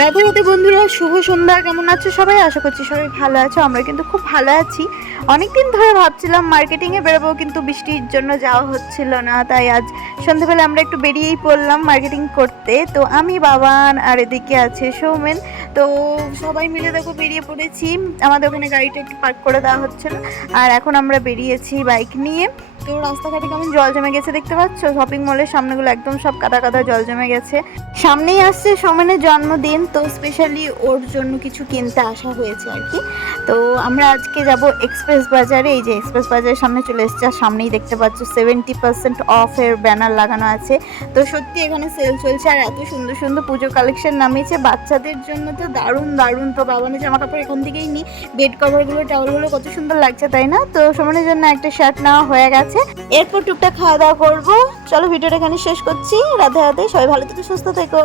রাধে রাধে বন্ধুরা, শুভ সন্ধ্যা। কেমন আছো সবাই? আশা করছি সবাই ভালো আছো। আমরা কিন্তু খুব ভালো আছি। অনেকদিন ধরে ভাবছিলাম মার্কেটিংয়ে বেরোবো, কিন্তু বৃষ্টির জন্য যাওয়া হচ্ছিল না। তাই আজ সন্ধ্যাবেলা আমরা একটু বেরিয়েই পড়লাম মার্কেটিং করতে। তো আমি, বাবান আর এদিকে আছে সৌমেন। তো সবাই মিলে দেখো বেরিয়ে পড়েছি। আমাদের ওখানে গাড়িটা একটু পার্ক করে দেওয়া হচ্ছিল, আর এখন আমরা বেরিয়েছি বাইক নিয়ে। তো রাস্তাঘাটে কেমন জল জমে গেছে দেখতে পাচ্ছ। শপিং মলের সামনেগুলো একদম সব কাদা কাদা জল জমে গেছে। সামনেই আসছে সৌমেনের জন্মদিন, তো স্পেশালি ওর জন্য কিছু কিনতে আসা হয়েছে আর কি। তো আমরা আজকে যাব এক্সপ্রেস বাজারে। এই যে এক্সপ্রেস বাজারের সামনে চলে এসেছে, আর সামনেই দেখতে পাচ্ছ 70% অফের ব্যানার লাগানো আছে। তো সত্যি এখানে সেল চলছে, আর এত সুন্দর সুন্দর পুজো কালেকশন নামিয়েছে বাচ্চাদের জন্য। তো দারুণ দারুণ। তো বাবানের জামা কাপড় এখান থেকেই নিই। বেড কভারগুলো, টাওয়ালগুলো কত সুন্দর লাগছে, তাই না? তো সৌমেনের জন্য একটা শার্ট নেওয়া হয়ে গেছে। এরপর টুকটাক খাওয়া দাওয়া করবো। চলো ভিডিওটা এখানে শেষ করছি। রাধে রাধে, সবাই ভালো থেকো, সুস্থ থেকো।